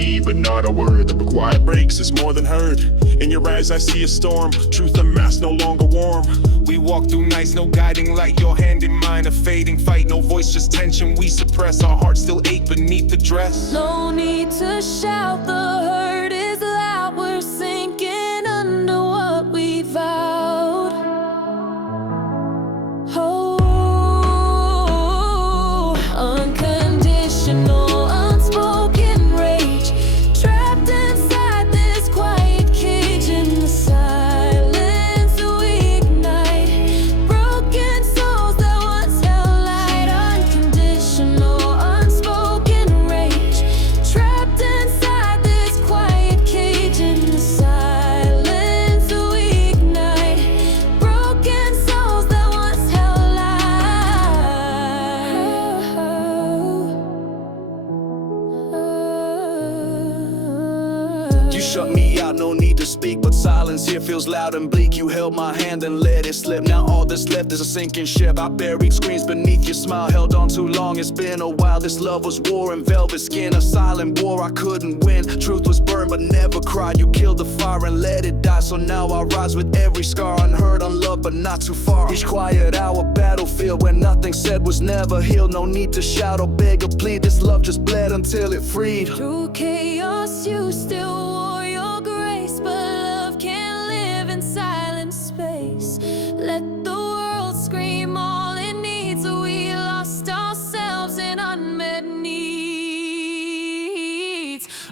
speed, but not a word. The quiet breaks is more than heard. In your eyes I see a storm, truth unmasked, no longer warm. We walk through nights, no guiding light. Your hand in mine, a fading fight. No voice, just tension we suppress. Our hearts still ache beneath the dress. No need to shout, the hurt is loud. We're sinking under what we vowed. Oh, unconditional, unspoken rage, trapped inside this quiet cage. In the silence we ignite broken souls that once held light. Unconditional, unspoken rage, trapped inside this quiet cage. In the silence we ignite broken souls that once held light. You shut me out, no need to speak, but silence here feels loud and bleak. You held my hand and let it slip. Now all that's left is a sinking ship. I buried screams beneath your smile, held on too long. It's been a while. This love was war and velvet skin, a silent war I couldn't win. Truth was burned but never cried. You killed the fire and let it die. So now I rise with every scar, unheard, unloved, but not too far. Each quiet hour, battlefield where nothing said was never healed. No need to shout or beg or plead. This love just bled until it freed. Through chaos you still wore your grace, but love can't live in silent space. Let the world scream all it needs. We lost ourselves in unmet needs.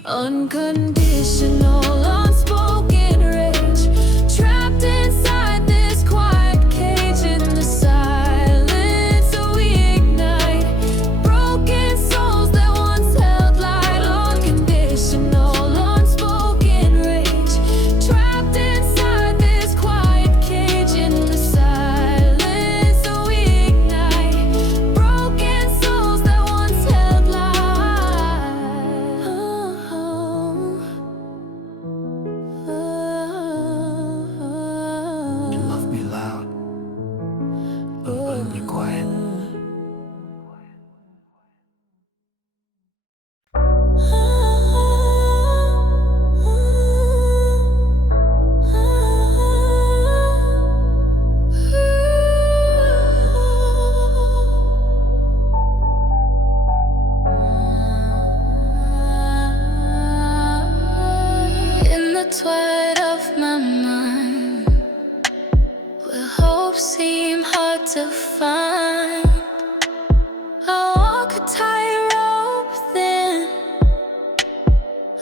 Unconditional, unspoken rage, trapped inside this quiet cage. In the silence we ignite broken souls that once held light. Unconditional, unspoken rage, trapped inside this quiet cage. In the silence we ignite broken souls that once held light. You love me loud, but when you're quiet. In the twilight of my mind, where hopes seem hard to find, I walk a tightrope thin,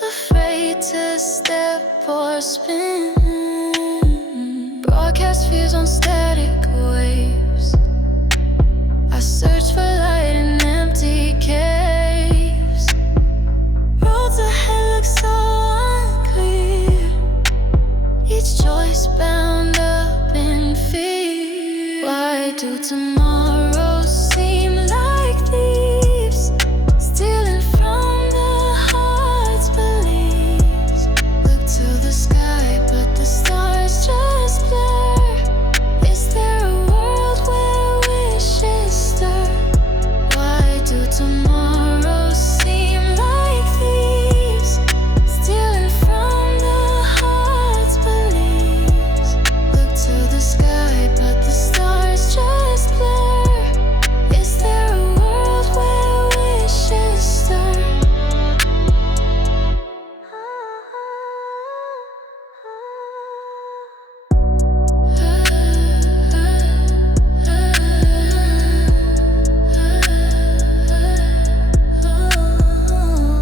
afraid to step or spin. Broadcast fears on static waves. I search for light in empty caves. Roads ahead look so unclear, each choice bound up in fear. Why do tomorrows seem like thieves, stealing from the heart's beliefs? Look to the sky, but the stars just blur. Is there a world where wishes stir? Why do tomorrows seem like thieves, stealing from the heart's beliefs? Look to the sky, but the stars just blur. Is there a world where wishes stir?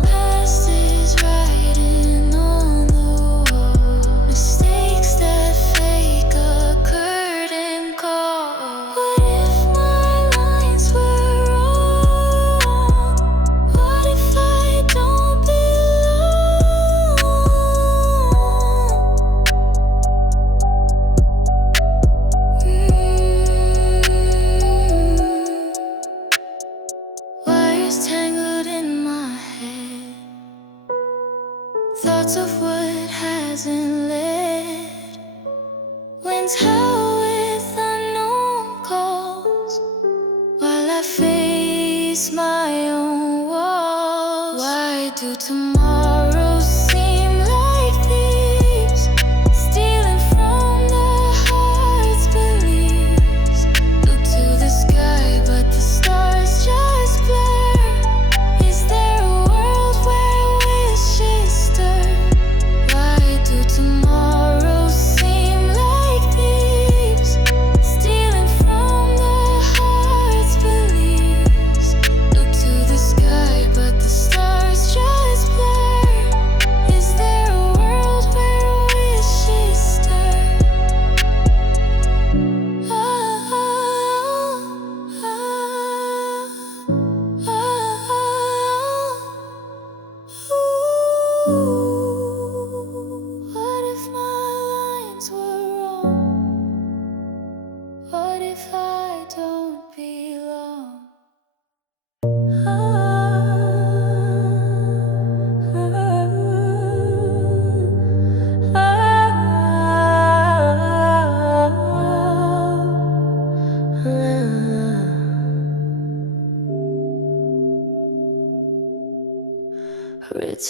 Past is writing on the wall, mistakes that fake a curtain call. What if my lines were wrong? What if I don't belong? Wires tangled in my head, thoughts of what hasn't led. Winds howl with unknown calls, while I face my own walls. Why do tomorrow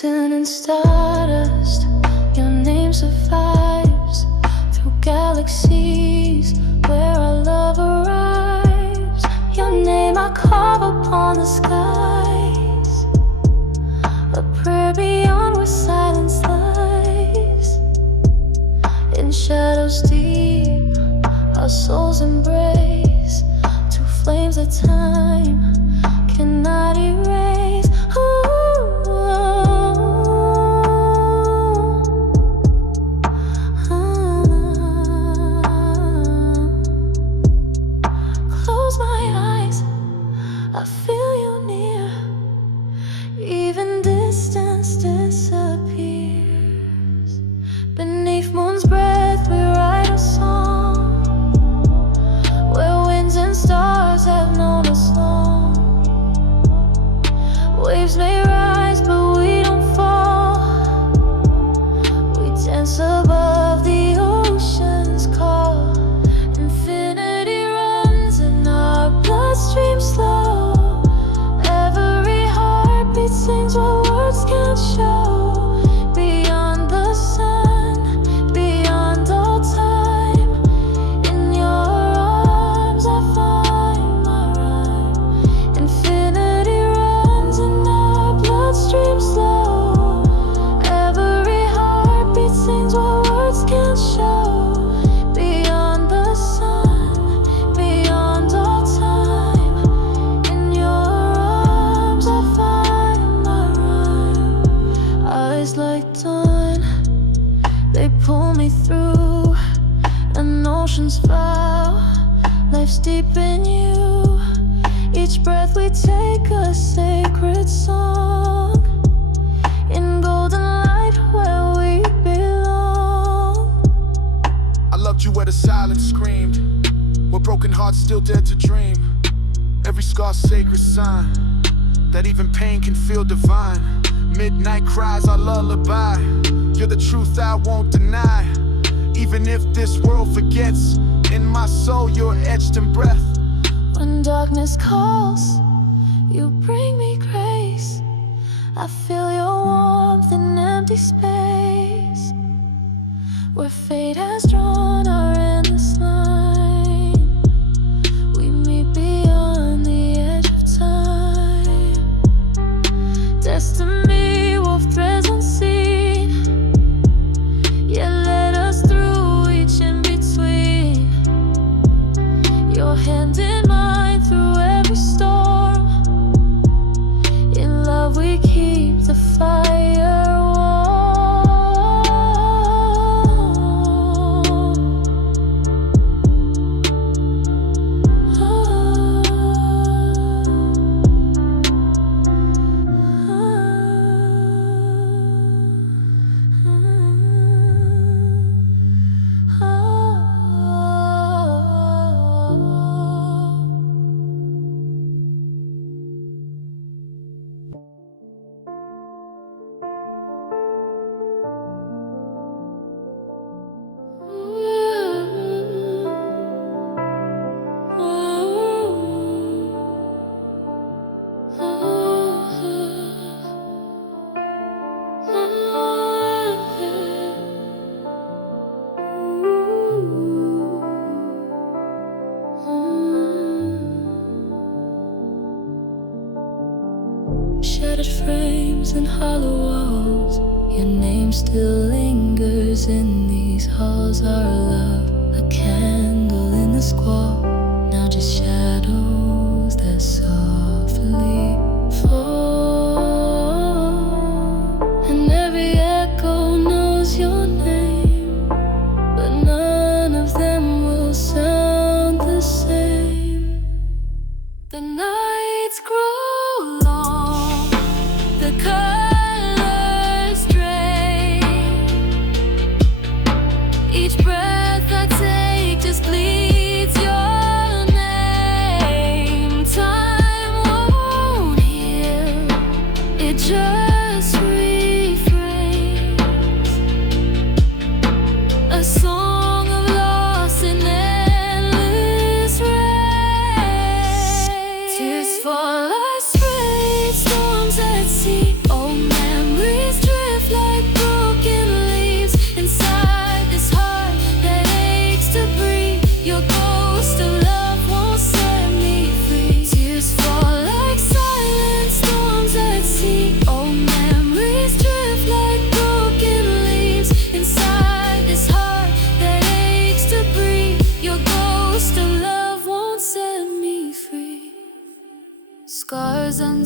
Written in stardust, your name survives through galaxies where our love arrives. Your name I carve upon the skies, a prayer beyond where silence lies. In shadows deep, our souls embrace two flames that time cannot erase. Close my eyes, I feel you near. Even distance disappears. Beneath moon's breath we write a song, where winds and stars have known us long. Waves may rise but we don't fall. We dance above the ocean's call. Infinity runs in our bloodstream slow. Every heartbeat sings what words can't show. Beyond the sun, beyond all time, in your arms I find my rhyme. Infinity runs in our bloodstream slow. Every heartbeat sings what words can't show. Beyond the sun, beyond all time, in your arms I find my rhyme. Eyes like dawn, they pull me through an ocean's vow. Life's deep in you. Each breath we take a sacred song. In golden light where we belong. I loved you where the silence screamed, where broken hearts still dared to dream. Every scar's sacred sign, that even pain can feel divine. Midnight cries our lullaby. You're the truth I won't deny. Even if this world forgets, in my soul you're etched in breath. When darkness calls, you bring me grace. I feel your warmth in empty space, where fate has drawn our endless line. We meet beyond the edge of time. Destiny wove threads unseen, yet led us through each in between. Your hand in mine through every storm. In love we keep the fire warm. Shattered frames and hollow walls, your name still lingers in these halls. Our love, a candle in the squall, now just shadows that softly fall. And every echo knows your name, but none of them will sound the same. The nights grow long, the colors drain. Each breath I take just bleeds your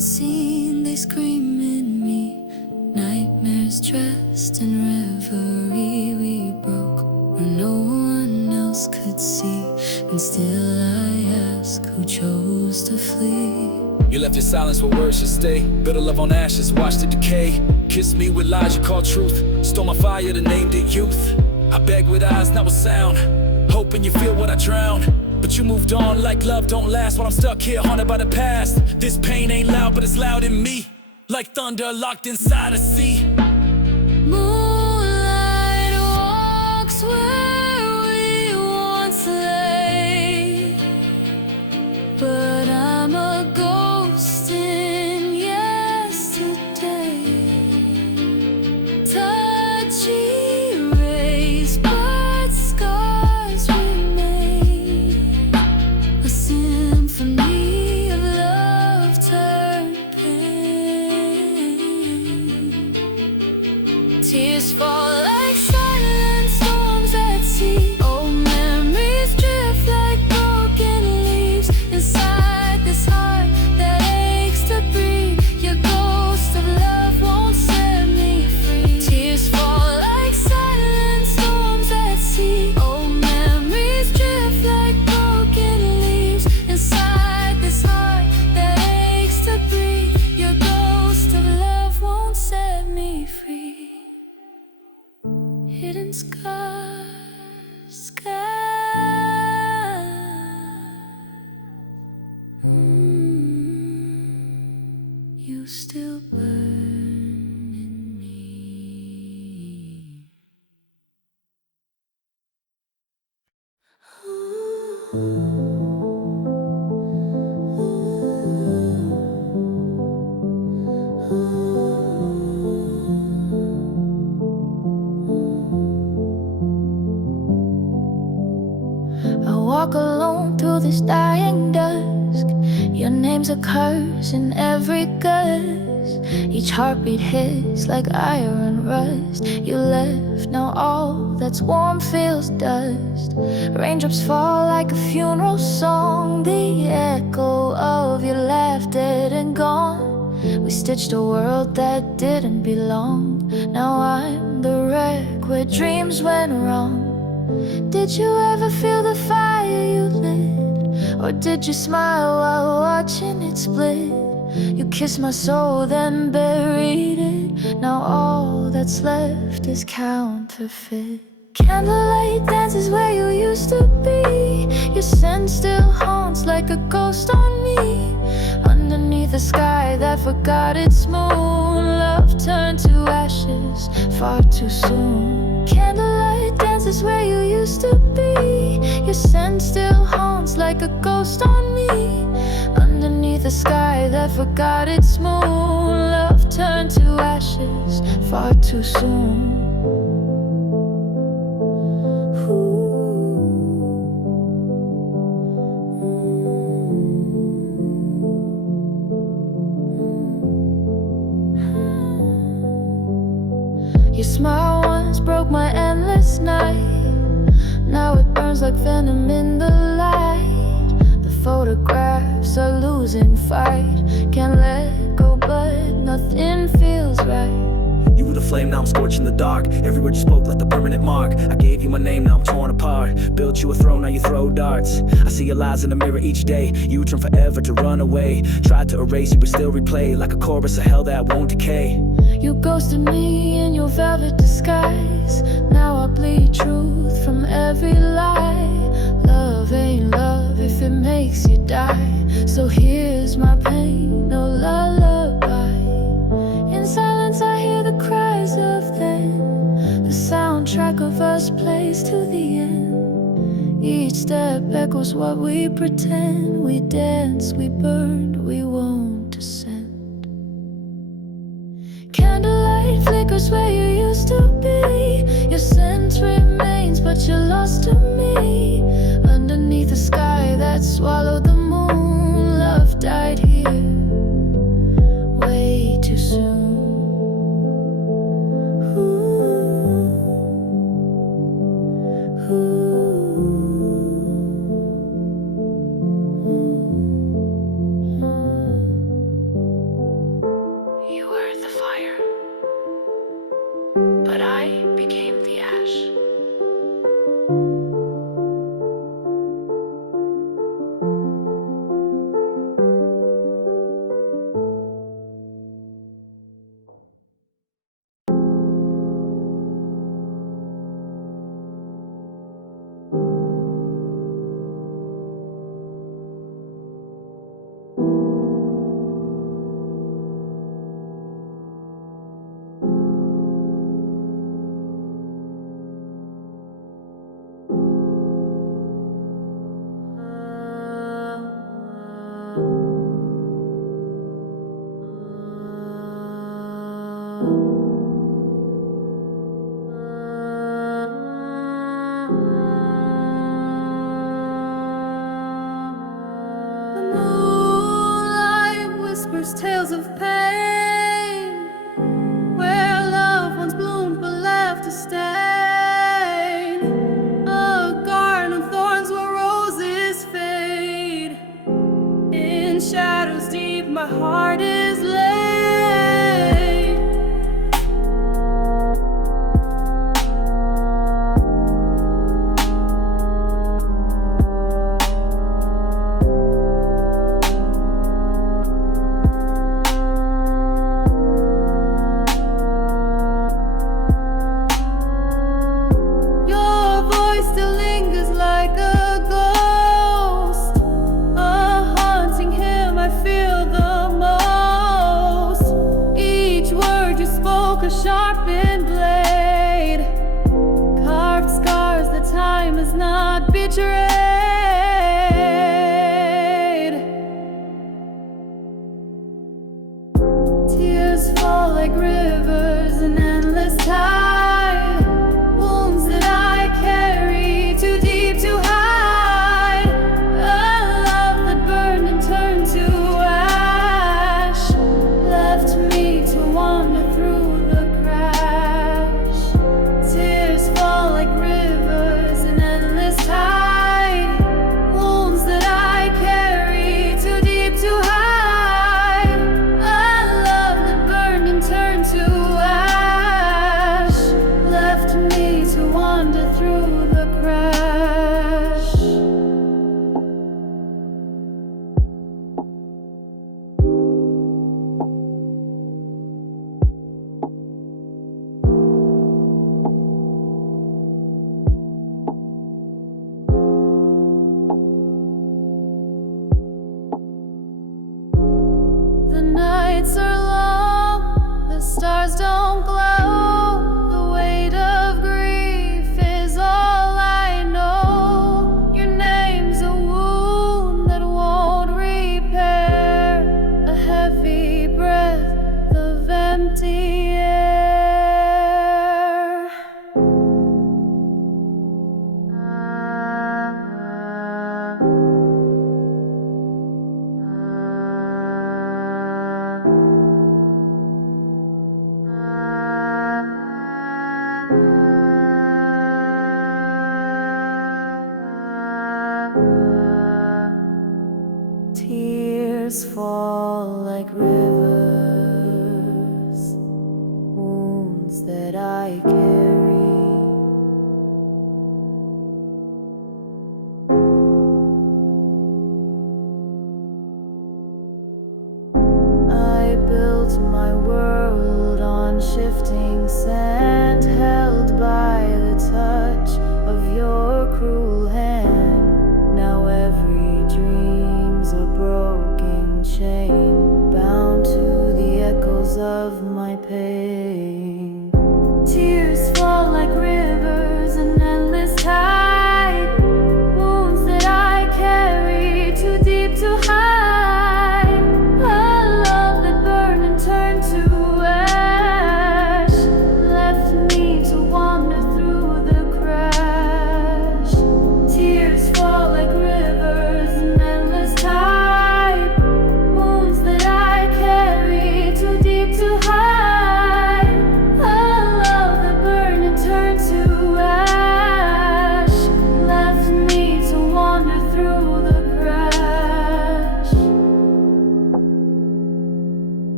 unseen, they scream in me. Nightmares dressed in reverie, we broke where no one else could see. And still I ask, who chose to flee? You left your silence where words should stay. Bitter love on ashes, watched it decay. Kissed me with lies you called truth. Stole my fire and named it youth. I beg with eyes, not with sound, hoping you feel what I drown. But you moved on like love don't last, while I'm stuck here haunted by the past. This pain ain't loud, but it's loud in me, like thunder locked inside a sea. Moonlight walks where we once lay, but I'm a ghost in yesterday. Touchy rays, but scars remain. A symphony of love turned pain. Tears fall like silent storms at sea. Old memories drift like broken leaves inside this heart that aches to breathe. Your ghost of love won't set me free. Tears fall like silent storms at sea. Old memories drift like broken leaves inside this heart that aches to breathe. Your ghost of love won't set me free. Hidden scars, you still burn in me. I walk alone through this dying dusk. Your name's a curse in every gust. Each heartbeat hits like iron rust. You left, now all that's warm feels dust. Raindrops fall like a funeral song. The echo of your laugh dead and gone. We stitched a world that didn't belong. Now I'm the wreck where dreams went wrong. Did you ever feel the fire you lit? Or did you smile while watching it split? You kissed my soul then buried it. Now all that's left is counterfeit. Candlelight dances where you used to be. Your scent still haunts like a ghost on me. Underneath a sky that forgot its moon, love turned to ashes far too soon. Candlelight dances where you used to be. Your scent still haunts like a ghost on me. Underneath a sky that forgot its moon, love turned to ashes far too soon. Your smile once broke my endless night. Now it burns like venom in the light. The photographs are losing fight. Can't let go but nothing feels right. You were the flame, now I'm scorching the dark. Every word you spoke left a permanent mark. I gave you my name, now I'm torn apart. Built you a throne, now you throw darts. I see your lies in the mirror each day. You turned forever to run away. Tried to erase you but still replay. Like a chorus of hell that won't decay. You ghosted me in your velvet disguise. Now I bleed truth from every lie. Love ain't love if it makes you die. So here's my pain, no lullaby. In silence I hear the cries of them. The soundtrack of us plays to the end. Each step echoes what we pretend. We dance, we burned, we won't descend. Candlelight flickers where you used to be. Your scent remains but you're lost to me. Underneath a sky that swallowed the moon, love died here way too soon. stain, a garden of thorns where roses fade. In shadows deep, my heart is laid. Your voice still lingers like a ghost, a haunting hymn I feel the most. Each word you spoke, a sharpened blade, carved scars that time has not betrayed. Tears fall like rivers, an endless tide, wounds that I carry too deep to hide. A love that burned and turned to ash, left me to wander through the crash. Tears fall like rivers, an endless tide, wounds that I carry too deep to hide. A love that burned and turned to ash, left me to wander through the crash. The nights are long, the stars don't glow. The weight of grief is all I know. Your name's a wound that won't repair, a heavy breath of empty air. Tears fall like rivers, wounds that I carry. I built my world on shifting sand, held by the touch of your cruel hand. Now every dream's a broken chain, bound to the echoes of my pain. Tears fall like rivers, an endless tide, wounds that I carry too deep to hide. A love that burned and turned to ash, left me to wander through the crash. Tears fall like rivers, an endless tide, wounds that I carry too deep to hide. A love that burned and turned to ash, left me to wander through the crash.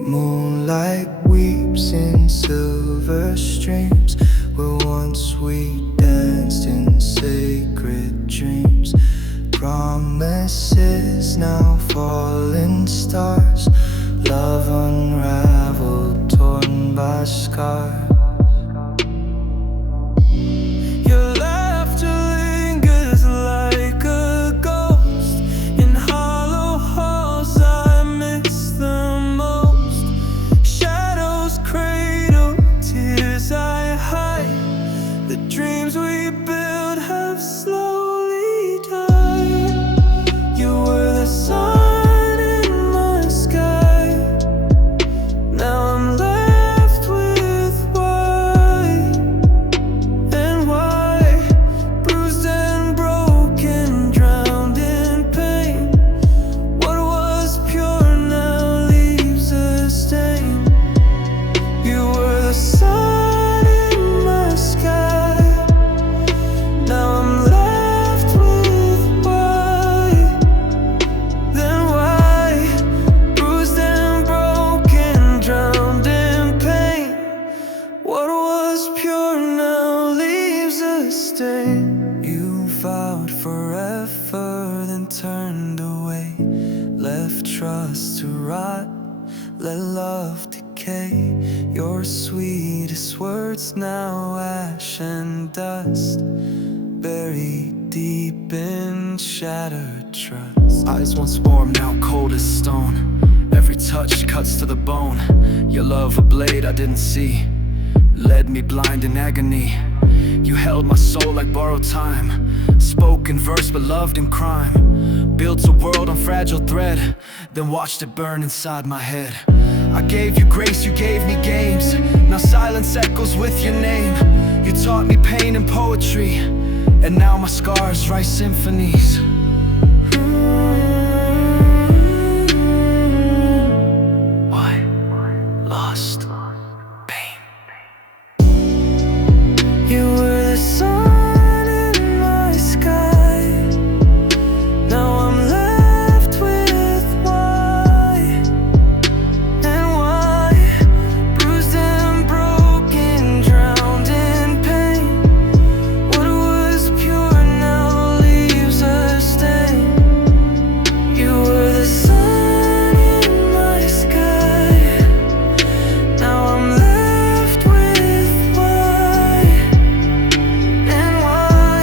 Moonlight weeps in silver streams, where once we danced in sacred dreams. Promises now falling stars, love unraveled, torn by scars. Your laughter lingers like a ghost in hollow halls. I miss the most. Shadows cradle, tears I hide. The dreams we built have slowly died. You were the sun in my sky. Now I'm left with why and why. Bruised and broken, drowned in pain. What was pure now leaves a stain. You were the sun in my sky. Now I'm left with why, then why. Bruised and broken, drowned in pain. What was pure now leaves a stain. You vowed forever, then turned away. Left trust to rot, let love decay. Your sweetest words now ash and dust, buried deep in shattered trust. Eyes once warm, now cold as stone. Every touch cuts to the bone. Your love a blade I didn't see, led me blind in agony. You held my soul like borrowed time, spoke in verse but loved in crime. Built a world on fragile thread, then watched it burn inside my head. I gave you grace, you gave me games. Now silence echoes with your name. You taught me pain and poetry, and now my scars write symphonies. Why? Lost. Pain. You were the sun in my sky. Now I'm left with why and why. Bruised and broken, drowned in pain. What was pure now leaves a stain. You were the sun in my sky. Now I'm left with why and why.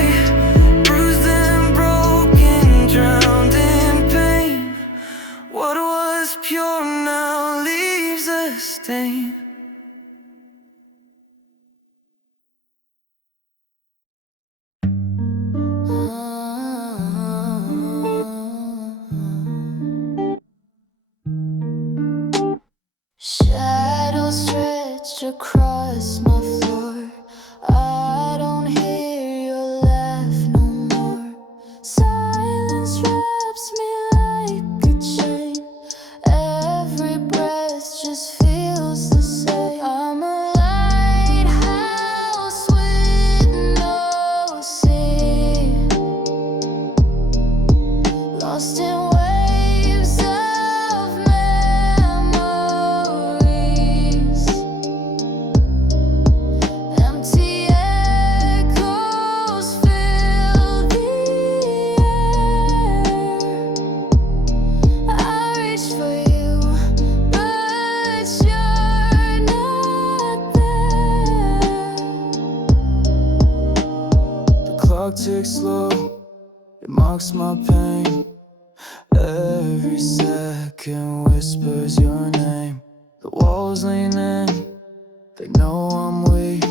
Bruised and broken, drowned in pain. What was pure now leaves a stain. Shadows stretched across my floor. I don't hear your laugh no more. Silence wraps me like a chain. Every breath just feels the same. I'm a lighthouse with no sea, lost in waves of memories. Empty echoes fill the air. I reach for you, but you're not there. The clock ticks slow, it marks my pain. Every second whispers your name. The walls lean in, they know I'm weak,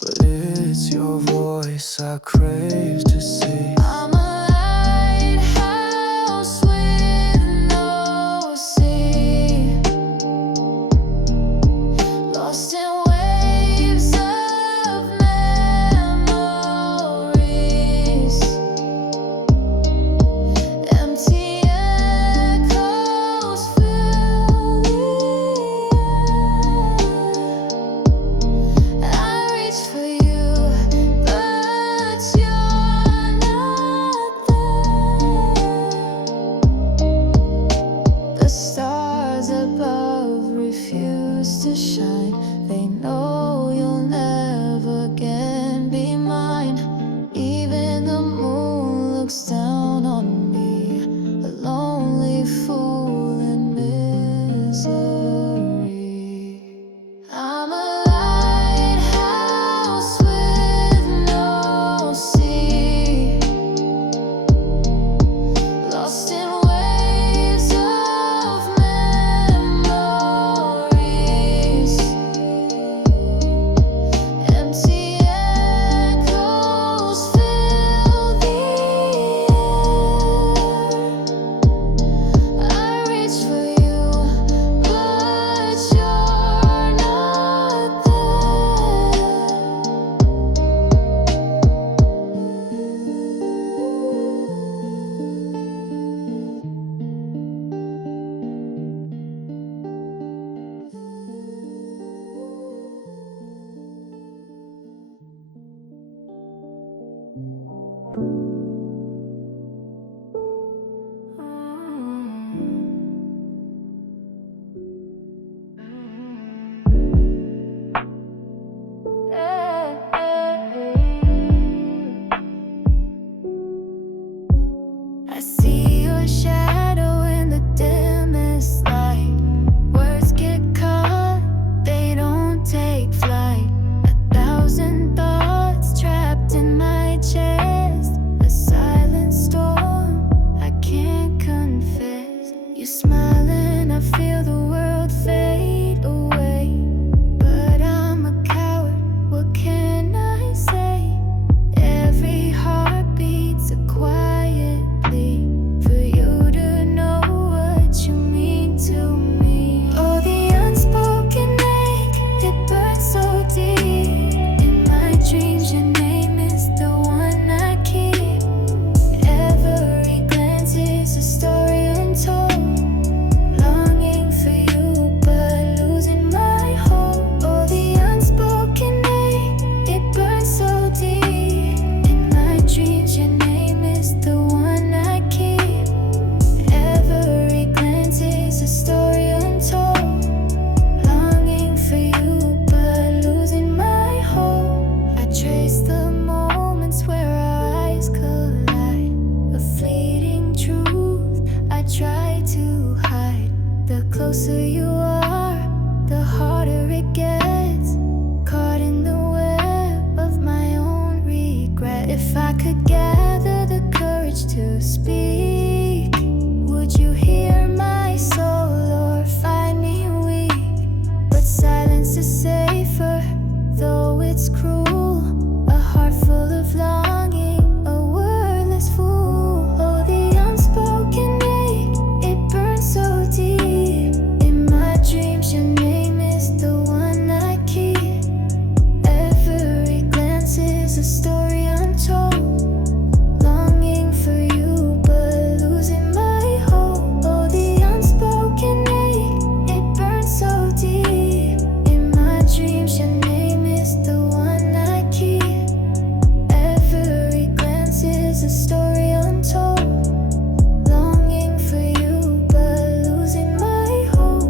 but it's your voice I crave to see. I'm a lighthouse with no sea, lost in waves of memories. Empty echoes fill the air. I reach for you, but you're closer you are, the harder it gets. Caught in the web of my own regret. If I could gather the courage to speak, would you hear my soul or find me weak? But silence is safer, though it's cruel. A heart full of longing, a wordless fool. Oh, the unspoken ache, it burns so deep. In my dreams, your name is the one I keep. Every glance is a story untold. Longing for you, but losing my hope. Oh, the unspoken ache, it burns so deep. In my dreams, your name is the one I keep. Every glance is a story untold. Longing for you, but losing my hope.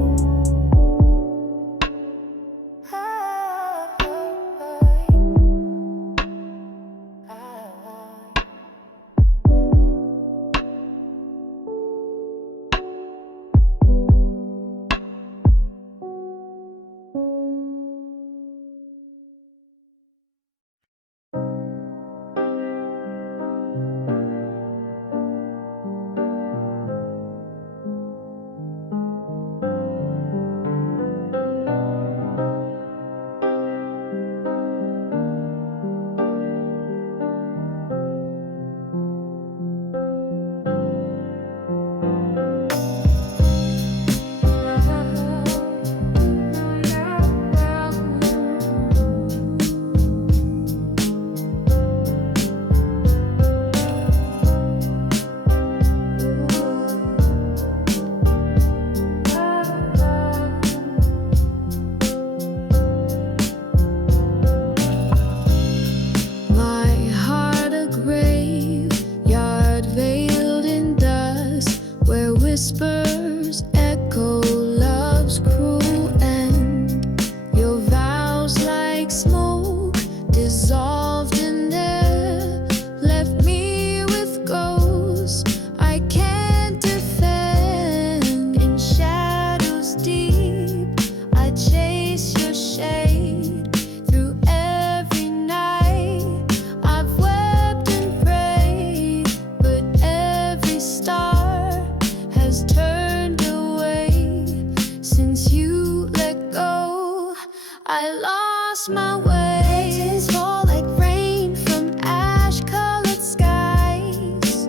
My heart a graveyard veiled in dust, where whispers echo love's cruel end. Your vows like smoke dissolved in air, left me with ghosts I can't defend. In shadows deep, I chase your shade through every night. I've wept and prayed, but every star has turned away. Since you let go, I lost my way. Tears fall like rain from ash-colored skies.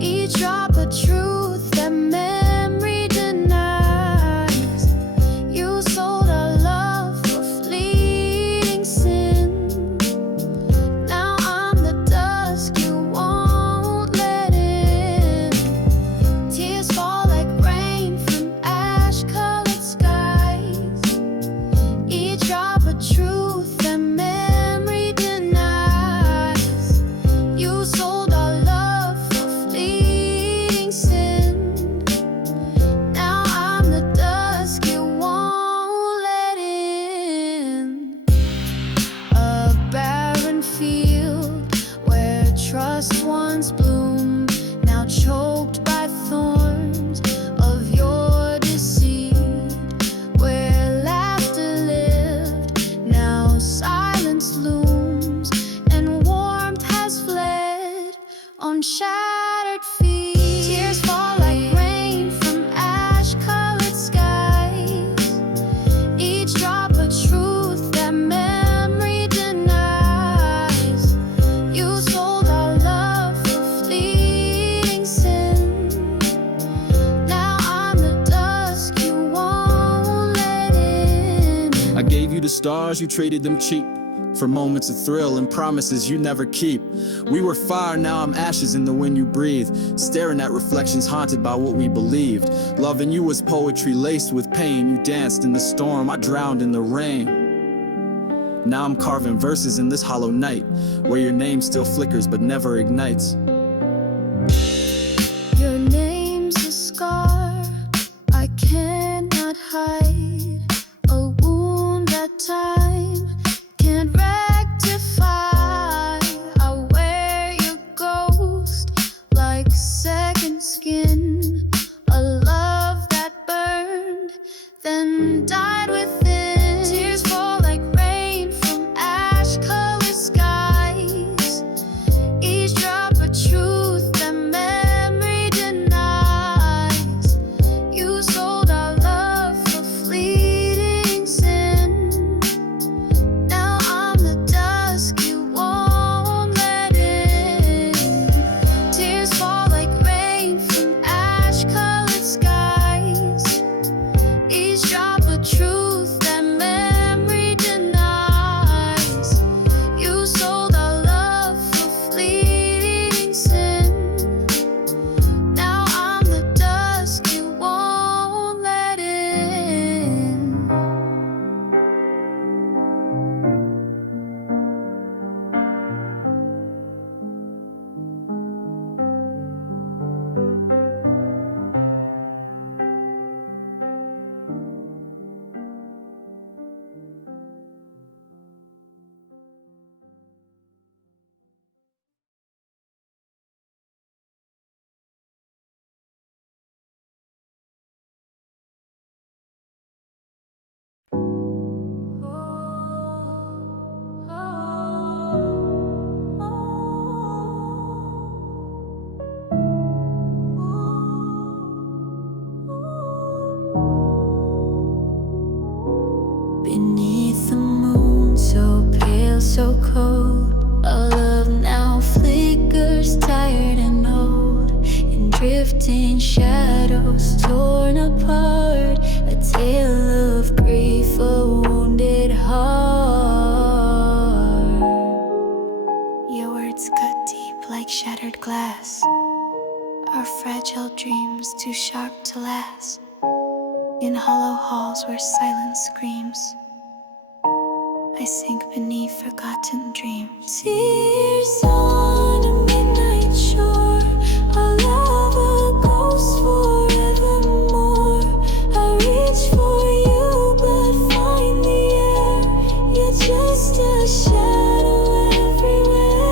Each drop a truth that memory denies. You sold our love for fleeting sin. Now I'm the dusk you won't let in. Tears fall like rain from ash-colored skies. Each drop a truth that memory denies. You sold our love for fleeting sin. Now I'm the dusk you won't let in. A barren field where trust once bloomed, now choked by thorns of your deceit. Where laughter lived, now silence looms, and warmth has fled on shattered feet. Tears fall like rain from ash-colored skies. Each drop a truth that memory denies. You sold our love for fleeting sin. Now I'm the dusk you won't let in. I gave you the stars, you traded them cheap for moments of thrill and promises you never keep. We were fire, now I'm ashes in the wind you breathe. Staring at reflections haunted by what we believed. Loving you was poetry laced with pain. You danced in the storm, I drowned in the rain. Now I'm carving verses in this hollow night, where your name still flickers but never ignites. Your name's a scar I cannot hide, a wound that time can't rectify. I wear your ghost like second skin, a love that burned so cold. Our love now flickers, tired and old, in drifting shadows, torn apart. A tale of grief, a wounded heart. Your words cut deep like shattered glass, our fragile dreams too sharp to last. In hollow halls where silence screams, I sink beneath forgotten dreams. Tears on a midnight shore, our love a ghost forevermore. I reach for you but find the air, you're just a shadow everywhere.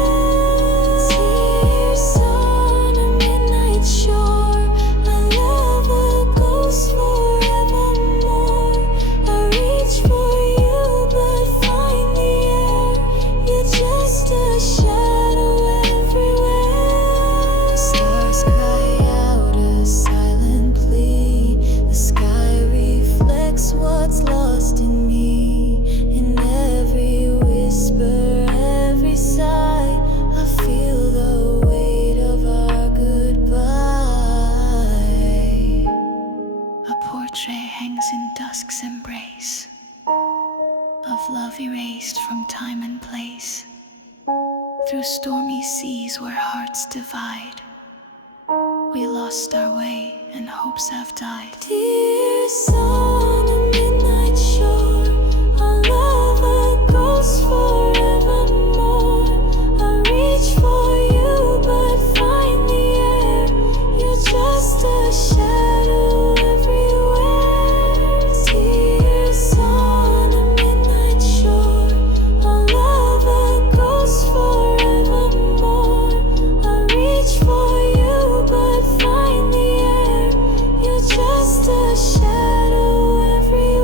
Tears on a midnight shore, our love a ghost forevermore. I reach for you but find the air, you're just a shadow everywhere. Stars cry out a silent plea, the sky reflects what's lost in me. In every whisper, every sigh, I feel the weight of our goodbye. A portrait hangs in dusk's embrace, of love erased from time and place. Through stormy seas where hearts divide, we lost our way and hopes have died. Tears on a midnight shore, our love a ghost forevermore. I reach for you but find the air, you're just a shadow everywhere. Tears on a midnight shore, our love a ghost forevermore. I reach for you but find the air, you're just a shadow everywhere.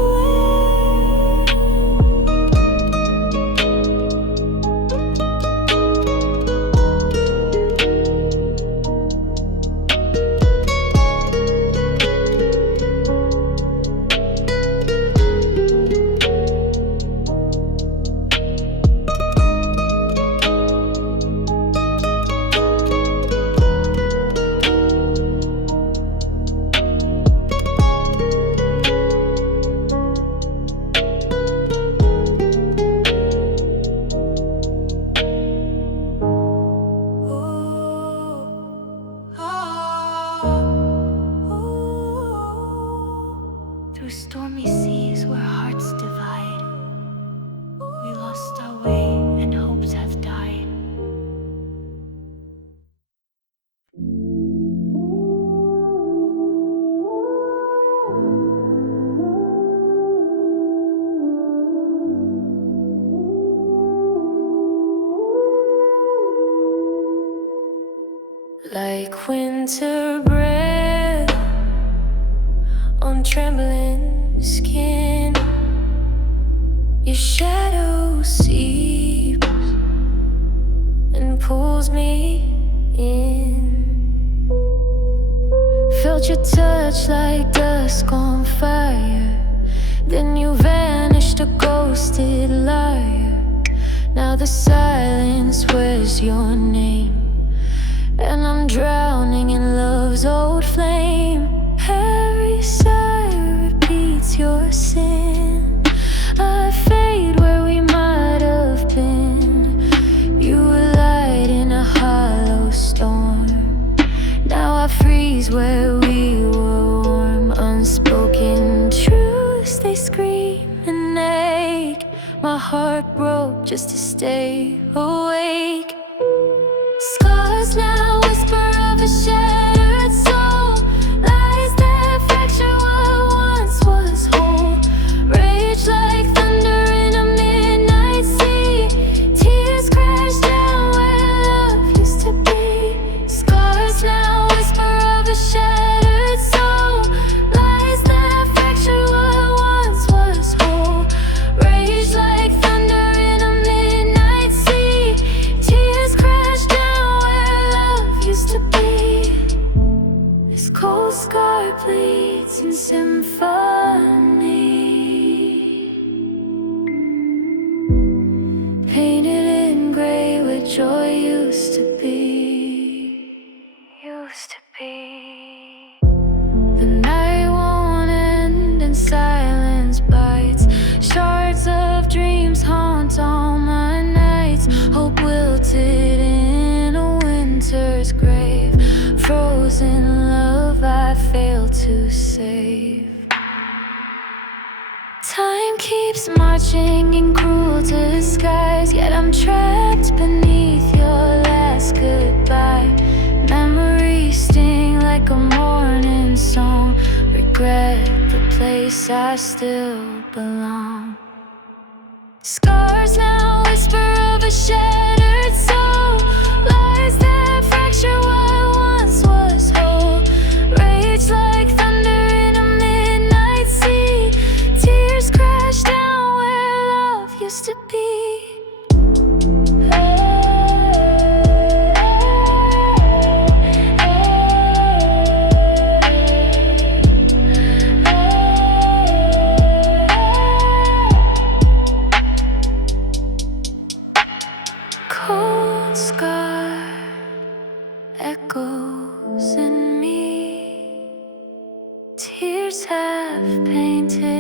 Through stormy seas where hearts divide, we lost our way and hopes have died. Like winter breath on trembling skin, your shadow seeps and pulls me in. Felt your touch like dusk on fire, then you vanished, a ghosted liar. Now the silence wears your name, and I'm drowning in love's old flame. Every sigh repeats your sin. I fade where we might have been. You were light in a hollow storm. Now I freeze where we were warm. Unspoken truths, they scream and ache. My heart broke just to stay awake. Scars now whisper of a shattered soul, lies that fracture what once was whole. Rage like thunder in a midnight sea, tears crash down where love used to be. Scars now whisper of a shattered soul, lies that fracture what once was whole. Rage like thunder in a midnight sea, tears crash down where love used to be. This cold scar bleeds in symphony, painted to save. Time keeps marching in cruel disguise, yet I'm trapped beneath your last goodbye. Memories sting like a morning song. Regret the place I still belong. Scars now whisper of a shattered soul. Lies that fracture what once was whole. Rage like thunder in a midnight sea. Tears crash down where love used to be. Cold scar echoes in me. Tears have painted